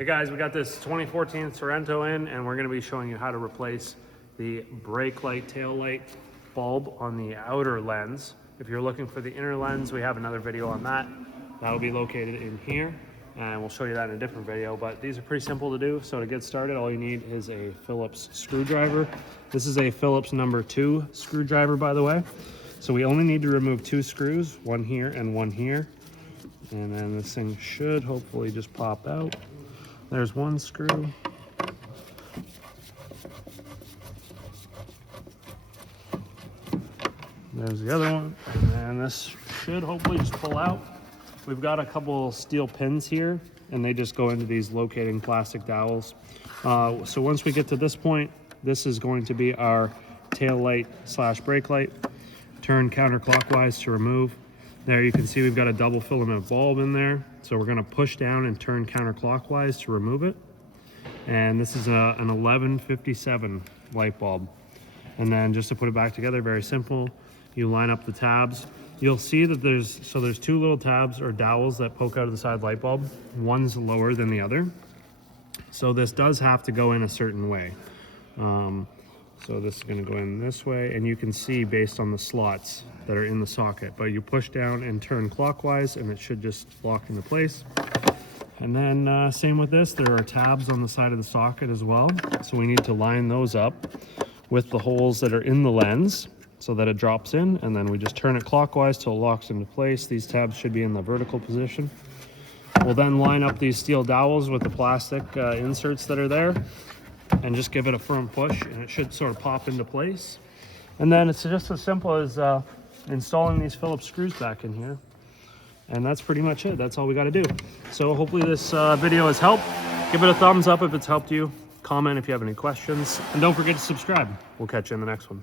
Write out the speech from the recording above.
Hey guys, we got this 2014 Sorento in, and we're going to be showing you how to replace the brake light tail light bulb on the outer lens. If you're looking for the inner lens, we have another video on that. That will be located in here, and we'll show you that in a different video, but these are pretty simple to do. So to get started, all you need is a Phillips screwdriver. This is a Phillips number 2 screwdriver, by the way. So we only need to remove 2 screws, one here and one here. And then this thing should hopefully just pop out. There's one screw. There's the other one. And this should hopefully just pull out. We've got a couple steel pins here, and they just go into these locating plastic dowels. So once we get to this point, this is going to be our tail light / brake light. Turn counterclockwise to remove. There you can see we've got a double filament bulb in there. So we're going to push down and turn counterclockwise to remove it. And this is an 1157 light bulb. And then just to put it back together, very simple. You line up the tabs. You'll see that there's 2 little tabs or dowels that poke out of the side light bulb. One's lower than the other. So this does have to go in a certain way. So this is going to go in this way, and you can see based on the slots that are in the socket, but you push down and turn clockwise and it should just lock into place. And then same with this, there are tabs on the side of the socket as well. So we need to line those up with the holes that are in the lens so that it drops in, and then we just turn it clockwise till it locks into place. These tabs should be in the vertical position. We'll then line up these steel dowels with the plastic inserts that are there and just give it a firm push, and it should sort of pop into place. And then it's just as simple as installing these Phillips screws back in here. And that's pretty much it. That's all we got to do. So hopefully this video has helped. Give it a thumbs up if it's helped you. Comment if you have any questions. And don't forget to subscribe. We'll catch you in the next one.